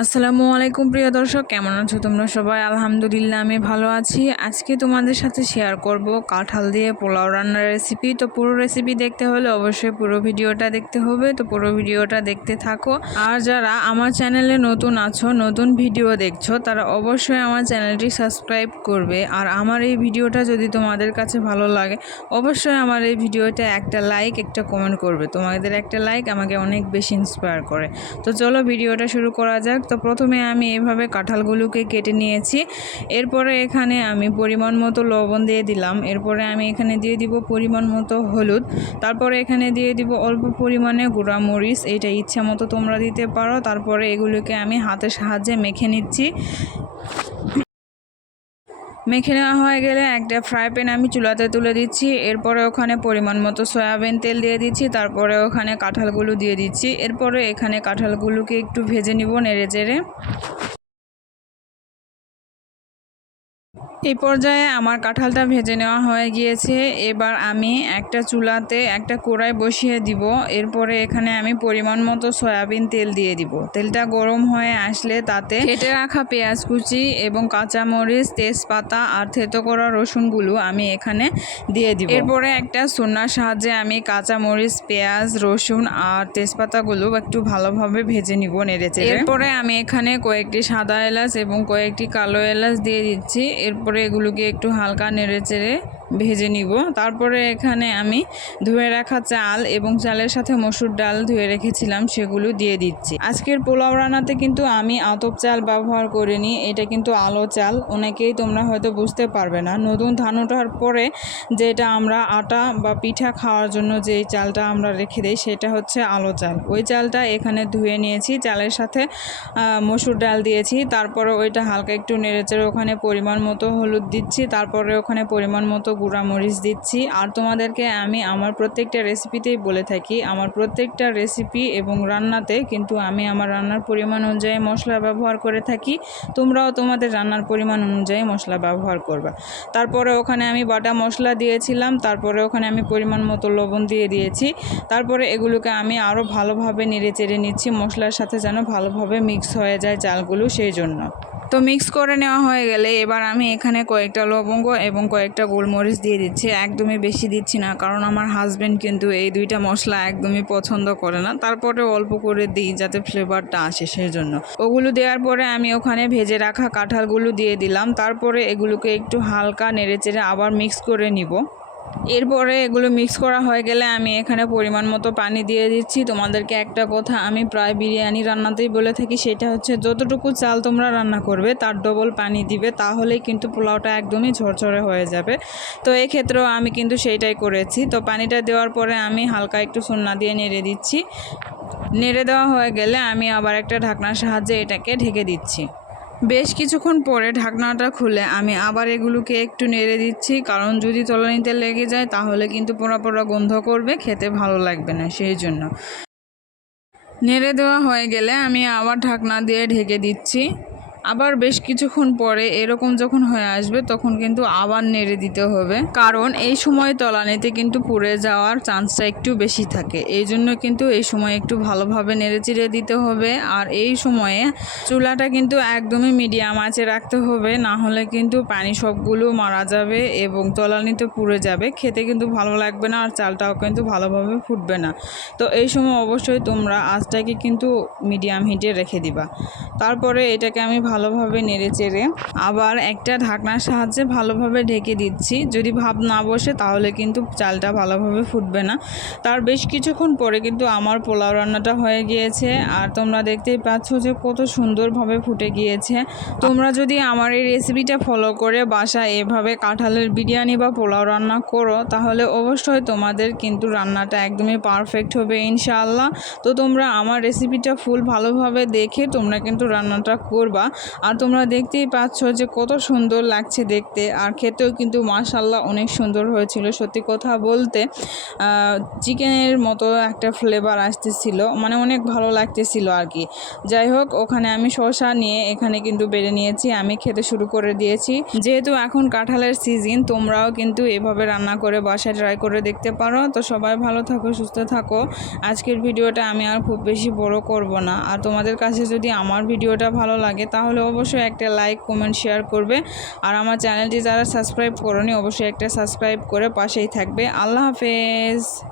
আসসালামু আলাইকুম প্রিয় দর্শক, কেমন আছো তোমরা সবাই? আলহামদুলিল্লাহ আমি ভালো আছি। আজকে তোমাদের সাথে শেয়ার করব কাঁঠাল দিয়ে পোলাও রান্নার রেসিপি। তো পুরো রেসিপি দেখতে হলে অবশ্যই পুরো ভিডিওটা দেখতে হবে। তো পুরো ভিডিওটা দেখতে থাকো। আর যারা আমার চ্যানেলে নতুন আছো, নতুন ভিডিও দেখছো, তারা অবশ্যই আমার চ্যানেলটি সাবস্ক্রাইব করবে। আর আমার এই ভিডিওটা যদি তোমাদের কাছে ভালো লাগে, অবশ্যই আমার এই ভিডিওটা একটা লাইক, একটা কমেন্ট করবে। তোমাদের একটা লাইক আমাকে অনেক বেশি ইন্সপায়ার করে। তো চলো ভিডিওটা শুরু করা যাক। তো প্রথমে আমি এভাবে কাঁঠালগুলোকে কেটে নিয়েছি। এরপরে এখানে আমি পরিমাণ মতো লবণ দিয়ে দিলাম। এরপরে আমি এখানে দিয়ে দিব পরিমাণ মতো হলুদ। তারপরে এখানে দিয়ে দিব অল্প পরিমাণে গুঁড়া মরিচ, এইটা ইচ্ছা মতো তোমরা দিতে পারো। তারপরে এগুলোকে আমি হাতের সাহায্যে মেখে নিচ্ছি। মেখে নেওয়া হয়ে গেলে একটা ফ্রাই প্যান আমি চুলাতে তুলে দিচ্ছি। এরপরে ওখানে পরিমাণ মতো সয়াবিন তেল দিয়ে দিচ্ছি। তারপরে ওখানে কাঁঠালগুলো দিয়ে দিচ্ছি। এরপরে এখানে কাঁঠালগুলোকে একটু ভেজে নিব নেড়ে চেড়ে। এই পর্যায়ে আমার কাঁঠালটা ভেজে নেওয়া হয়ে গিয়েছে। এবার আমি একটা চুলাতে একটা কড়াই বসিয়ে দিব। এরপরে এখানে আমি পরিমাণ মতো সয়াবিন তেল দিয়ে দিব। তেলটা গরম হয়ে আসলে তাতে কেটে রাখা পেঁয়াজ কুচি এবং কাঁচামরিচ, তেজপাতা আর থেতো করা রসুনগুলো আমি এখানে দিয়ে দিব। এরপরে একটা চুলার সাহায্যে আমি কাঁচামরিচ, পেঁয়াজ, রসুন আর তেজপাতাগুলো একটু ভালোভাবে ভেজে নিব নেড়েচেড়ে। এরপরে আমি এখানে কয়েকটি সাদা এলাচ এবং কয়েকটি কালো এলাচ দিয়ে দিচ্ছি। এরপরে এগুলোকে একটু হালকা নেড়েচেড়ে ভেজে নিব। তারপরে এখানে আমি ধুয়ে রাখা চাল এবং চালের সাথে মসুর ডাল ধুয়ে রেখেছিলাম, সেগুলো দিয়ে দিচ্ছি। আজকের পোলাও রান্নাতে কিন্তু আমি আতপ চাল ব্যবহার করিনি, এটা কিন্তু আলো চাল। অনেকেই তোমরা হয়তো বুঝতে পারবে না, নতুন ধান ওঠার পরে যেটা আমরা আটা বা পিঠা খাওয়ার জন্য যেই চালটা আমরা রেখে দিই, সেটা হচ্ছে আলো চাল। ওই চালটা এখানে ধুয়ে নিয়েছি, চালের সাথে মসুর ডাল দিয়েছি। তারপরে ওইটা হালকা একটু নেড়েচেড়ে ওখানে পরিমাণ মতো হলুদ দিচ্ছি। তারপরে ওখানে পরিমাণ মতো গুঁড়া মরিচ দিচ্ছি। আর তোমাদেরকে আমি আমার প্রত্যেকটা রেসিপিতেই বলে থাকি, আমার প্রত্যেকটা রেসিপি এবং রান্নাতে কিন্তু আমি আমার রান্নার পরিমাণ অনুযায়ী মশলা ব্যবহার করে থাকি। তোমরাও তোমাদের রান্নার পরিমাণ অনুযায়ী মশলা ব্যবহার করবা। তারপরে ওখানে আমি বাটা মশলা দিয়েছিলাম। তারপরে ওখানে আমি পরিমাণ মতো লবণ দিয়ে দিয়েছি। তারপরে এগুলোকে আমি আরও ভালোভাবে নেড়ে চেড়ে নিচ্ছি, মশলার সাথে যেন ভালোভাবে মিক্স হয়ে যায় চালগুলো, সেই জন্য। তো মিক্স করে নেওয়া হয়ে গেলে এবার আমি এখানে কয়েকটা লবঙ্গ এবং কয়েকটা গোলমরিচ দিয়ে দিচ্ছি। একদমই বেশি দিচ্ছি না, কারণ আমার হাজব্যান্ড কিন্তু এই দুইটা মশলা একদমই পছন্দ করে না। তারপরে অল্প করে দিই যাতে ফ্লেভারটা আসে, সেই জন্য। ওগুলো দেওয়ার পরে আমি ওখানে ভেজে রাখা কাঁঠালগুলো দিয়ে দিলাম। তারপরে এগুলোকে একটু হালকা নেড়েচেড়ে আবার মিক্স করে নিব। এরপরে এগুলো মিক্স করা হয়ে গেলে আমি এখানে পরিমাণ মতো পানি দিয়ে দিচ্ছি। তোমাদেরকে একটা কথা আমি প্রায় বিরিয়ানি রান্নাতেই বলে থাকি, সেটা হচ্ছে যতটুকু চাল তোমরা রান্না করবে তার ডবল পানি দিবে, তাহলেই কিন্তু পোলাওটা একদমই ঝরঝরে হয়ে যাবে। তো এক্ষেত্রেও আমি কিন্তু সেইটাই করেছি। তো পানিটা দেওয়ার পরে আমি হালকা একটু চুন্না দিয়ে নেড়ে দিচ্ছি। নেড়ে দেওয়া হয়ে গেলে আমি আবার একটা ঢাকনার সাহায্যে এটাকে ঢেকে দিচ্ছি। বেশ কিছুক্ষণ পরে ঢাকনাটা খুলে আমি আবার এগুলোকে একটু নেড়ে দিচ্ছি, কারণ যদি তলানিতে লেগে যায় তাহলে কিন্তু পোড়া পোড়া গন্ধ করবে, খেতে ভালো লাগবে না, সেই জন্য। নেড়ে দেওয়া হয়ে গেলে আমি আবার ঢাকনা দিয়ে ঢেকে দিচ্ছি। আবার বেশ কিছুক্ষণ পরে এরকম যখন হয়ে আসবে তখন কিন্তু আবার নেড়ে দিতে হবে, কারণ এই সময় তলানিতে কিন্তু পুড়ে যাওয়ার চান্সটা একটু বেশি থাকে। এই জন্য কিন্তু এই সময় একটু ভালোভাবে নেড়ে চিড়ে দিতে হবে। আর এই সময়ে চুলাটা কিন্তু একদমই মিডিয়াম আঁচে রাখতে হবে, না হলে কিন্তু পানি সবগুলো মারা যাবে এবং তলানিতে পুড়ে যাবে, খেতে কিন্তু ভালো লাগবে না, আর চালটাও কিন্তু ভালোভাবে ফুটবে না। তো এই সময় অবশ্যই তোমরা আঁচটাকে কিন্তু মিডিয়াম হিটে রেখে দিবা। তারপরে এটাকে আমি ভালোভাবে নেড়ে চেড়ে আবার একটা ঢাকনার সাহায্যে ভালোভাবে ঢেকে দিচ্ছি। যদি ভাপ না বসে তাহলে কিন্তু চালটা ভালোভাবে ফুটবে না। তার বেশ কিছুক্ষণ পরে কিন্তু আমার পোলাও রান্নাটা হয়ে গিয়েছে, আর তোমরা দেখতেই পাচ্ছ যে কত সুন্দরভাবে ফুটে গিয়েছে। তোমরা যদি আমার এই রেসিপিটা ফলো করে বাসায় এভাবে কাঁঠালের বিরিয়ানি বা পোলাও রান্না করো, তাহলে অবশ্যই তোমাদের কিন্তু রান্নাটা একদমই পারফেক্ট হবে ইনশাআল্লাহ। তো তোমরা আমার রেসিপিটা ফুল ভালোভাবে দেখে তোমরা কিন্তু রান্নাটা করবা। আর তোমরা দেখতেই পাচ্ছ যে কত সুন্দর লাগছে দেখতে, আর খেতেও কিন্তু মাশাআল্লাহ অনেক সুন্দর হয়েছিল। সত্যি কথা বলতে চিকেনের মতো একটা ফ্লেভার আসতেছিল, মানে অনেক ভালো লাগতেছিল আর কি। যাই হোক, ওখানে আমি শসা নিয়ে এখানে কিন্তু বেড়ে নিয়েছি, আমি খেতে শুরু করে দিয়েছি। যেহেতু এখন কাঁঠালের সিজন, তোমরাও কিন্তু এভাবে রান্না করে বাসায় ট্রাই করে দেখতে পারো। তো সবাই ভালো থাকো, সুস্থ থাকো। আজকের ভিডিওটা আমি আর খুব বেশি বড় করব না। আর তোমাদের কাছে যদি আমার ভিডিওটা ভালো লাগে তাহলে অবশ্যই একটা লাইক, কমেন্ট, শেয়ার করবে। আর আমার চ্যানেলটি যারা সাবস্ক্রাইব করোনি অবশ্যই একটা সাবস্ক্রাইব করে পাশেই থাকবে। আল্লাহ হাফেজ।